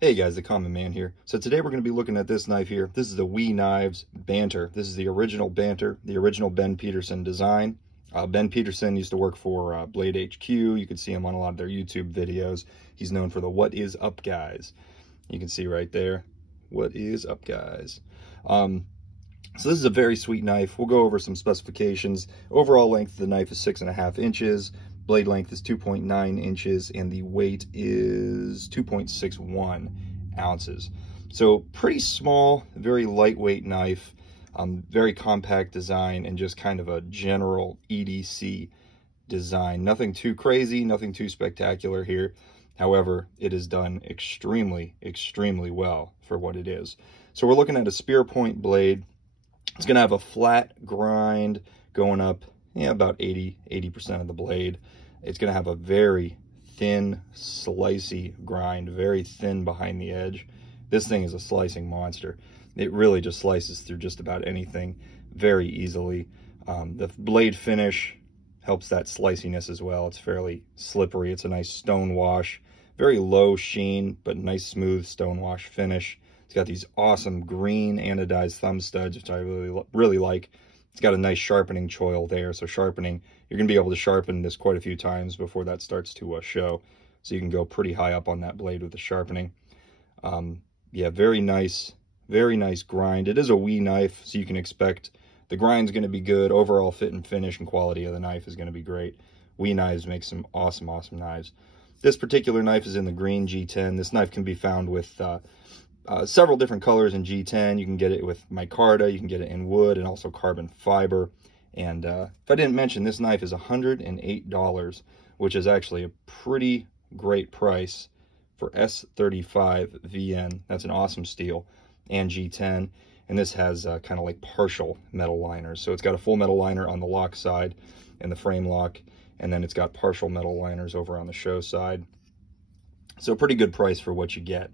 Hey guys, the Common Man here. So today we're going to be looking at this knife here. This is the Knives Banter. This is the original Banter, the original Ben Peterson design. Ben Peterson used to work for Blade HQ. You can see him on a lot of their YouTube videos. He's known for the What Is Up Guys. You can see right there, What Is Up Guys. So this is a very sweet knife. We'll go over some specifications. Overall length of the knife is 6.5 inches. Blade length is 2.9 inches, and the weight is 2.61 ounces. So pretty small, very lightweight knife, very compact design, and just kind of a general EDC design. Nothing too crazy, nothing too spectacular here. However, it is done extremely, extremely well for what it is. So we're looking at a spear point blade. It's going to have a flat grind going up, about 80% of the blade. It's going to have a very thin, slicey grind, very thin behind the edge. This thing is a slicing monster. It really just slices through just about anything very easily. The blade finish helps that sliciness as well. It's fairly slippery. It's a nice stone wash, very low sheen, but nice smooth stone wash finish. It's got these awesome green anodized thumb studs, which I really like. It's got a nice sharpening choil there, so sharpening, you're going to be able to sharpen this quite a few times before that starts to show. So you can go pretty high up on that blade with the sharpening. Yeah, very nice grind. It is a wee knife, so you can expect the grind's going to be good. Overall fit and finish and quality of the knife is going to be great. Wee Knives make some awesome knives. This particular knife is in the green G10. This knife can be found with several different colors in G10. You can get it with micarta, you can get it in wood, and also carbon fiber. And if I didn't mention, this knife is $108, which is actually a pretty great price for S35 VN. That's an awesome steel, and G10. And this has kind of like partial metal liners. So it's got a full metal liner on the lock side and the frame lock, and then it's got partial metal liners over on the show side. So pretty good price for what you get.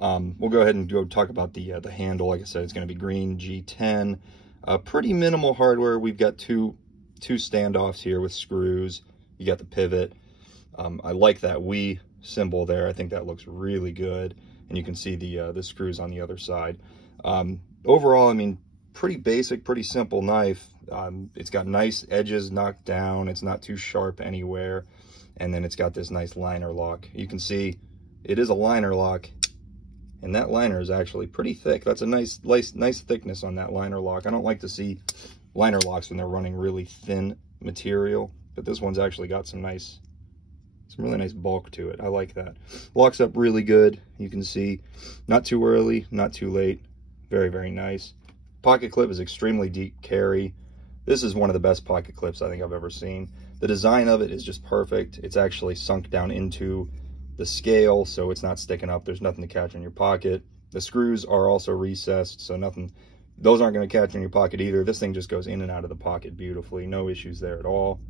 We'll go ahead and go talk about the handle. Like I said, it's going to be green G10. Pretty minimal hardware. We've got two standoffs here with screws. You got the pivot. I like that "we" symbol there. I think that looks really good. And you can see the screws on the other side. Overall, I mean, pretty basic, pretty simple knife. It's got nice edges knocked down. It's not too sharp anywhere. And then it's got this nice liner lock. You can see it is a liner lock, and that liner is actually pretty thick. That's a nice thickness on that liner lock. I don't like to see liner locks when they're running really thin material, but this one's actually got some really nice bulk to it. I like that. Locks up really good. You can see not too early, not too late. Very, very nice. Pocket clip is extremely deep carry. This is one of the best pocket clips I think I've ever seen. The design of it is just perfect. It's actually sunk down into the scale, so it's not sticking up. There's nothing to catch in your pocket. The screws are also recessed, so those aren't going to catch in your pocket either. This thing just goes in and out of the pocket beautifully. No issues there at all.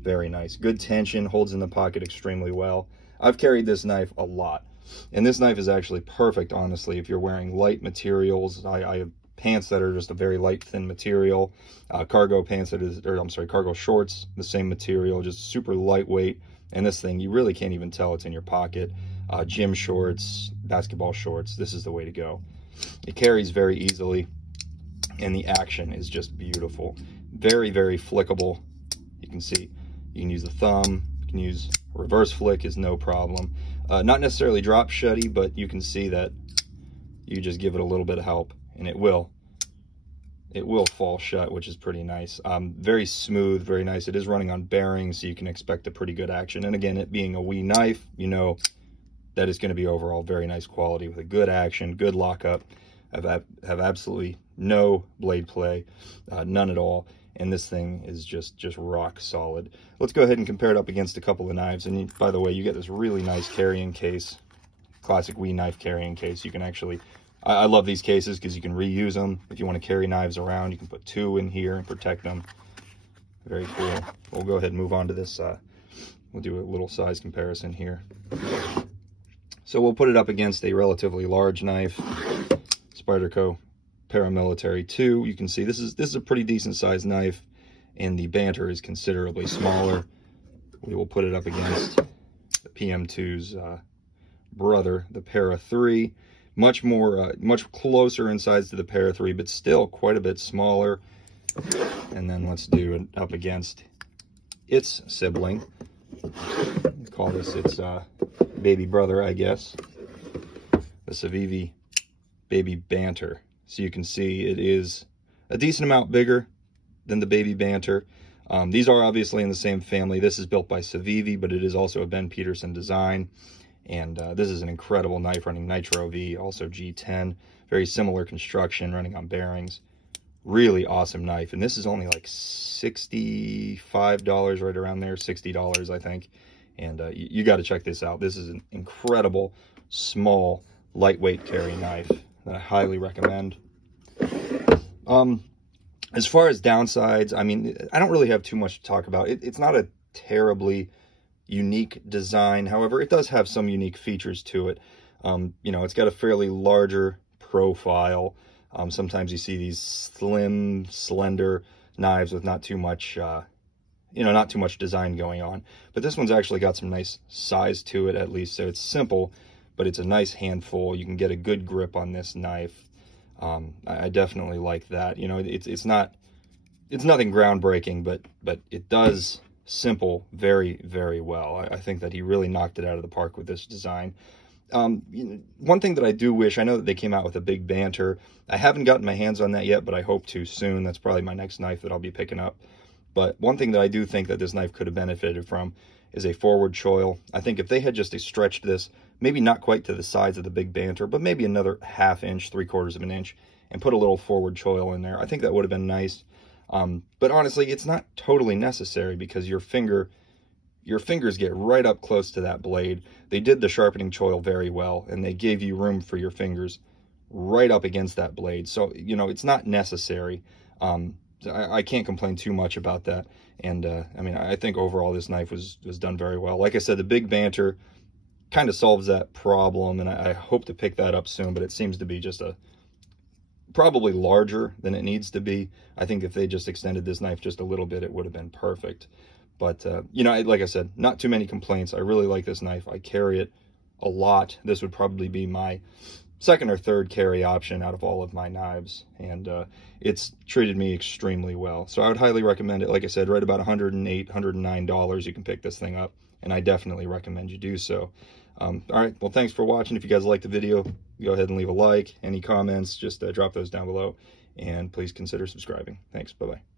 Very nice. Good tension, holds in the pocket extremely well. I've carried this knife a lot, and this knife is actually perfect, honestly, if you're wearing light materials. I have pants that are just a very light, thin material. Cargo pants cargo shorts, the same material, just super lightweight. And this thing, you really can't even tell it's in your pocket. Gym shorts, basketball shorts, this is the way to go. It carries very easily, and the action is just beautiful. Very, very flickable. You can see, you can use the thumb, you can use reverse flick is no problem. Not necessarily drop shutty, but you can see that you just give it a little bit of help, and it will fall shut, which is pretty nice. Very smooth, very nice. It is running on bearings, so you can expect a pretty good action. And again, it being a wee knife, you know that it's going to be overall very nice quality with a good action, good lockup. Have absolutely no blade play, none at all. And this thing is just rock solid. Let's go ahead and compare it up against a couple of knives. And by the way, you get this really nice carrying case, classic wee knife carrying case. You can actually, I love these cases because you can reuse them. If you want to carry knives around, you can put two in here and protect them. Very cool. We'll go ahead and move on to this. We'll do a little size comparison here. So we'll put it up against a relatively large knife, Spyderco Paramilitary 2. You can see this is a pretty decent sized knife, and the Banter is considerably smaller. We will put it up against the PM2's brother, the Para 3. Much more, much closer in size to the Para 3, but still quite a bit smaller. And then let's do it up against its sibling. Let's call this its baby brother, I guess. The Civivi Baby Banter. So you can see it is a decent amount bigger than the Baby Banter. These are obviously in the same family. This is built by Civivi, but it is also a Ben Peterson design. And this is an incredible knife running Nitro V, also G10. Very similar construction, running on bearings. Really awesome knife. And this is only like $65, right around there, $60, I think. And you got to check this out. This is an incredible, small, lightweight carry knife that I highly recommend. As far as downsides, I mean, I don't really have too much to talk about. It's not a terribly unique design. However, it does have some unique features to it. You know, it's got a fairly larger profile. Sometimes you see these slim, slender knives with not too much, you know, not too much design going on. But this one's actually got some nice size to it, at least. So it's simple, but it's a nice handful. You can get a good grip on this knife. I definitely like that. You know, it's nothing groundbreaking, but it does simple very, very well. I think that he really knocked it out of the park with this design. You know, one thing that I do wish, I know that they came out with a Big Banter. I haven't gotten my hands on that yet, but I hope to soon. That's probably my next knife that I'll be picking up. But one thing that I do think that this knife could have benefited from is a forward choil. I think if they had just stretched this, maybe not quite to the size of the Big Banter, but maybe another ½ inch, 3/4 of an inch, and put a little forward choil in there, I think that would have been nice. But honestly, it's not totally necessary because your fingers get right up close to that blade. They did the sharpening choil very well, and they gave you room for your fingers right up against that blade. So, you know, it's not necessary. I can't complain too much about that. And, I mean, I think overall this knife was done very well. Like I said, the Big Banter kind of solves that problem, and I hope to pick that up soon, but it seems to be just probably larger than it needs to be. I think if they just extended this knife just a little bit, it would have been perfect. But, you know, like I said, not too many complaints. I really like this knife. I carry it a lot. This would probably be my second or third carry option out of all of my knives. And it's treated me extremely well. So I would highly recommend it. Like I said, right about $108, $109, you can pick this thing up. And I definitely recommend you do so. All right, well, thanks for watching. If you guys liked the video, go ahead and leave a like. Any comments, just drop those down below. And please consider subscribing. Thanks, bye-bye.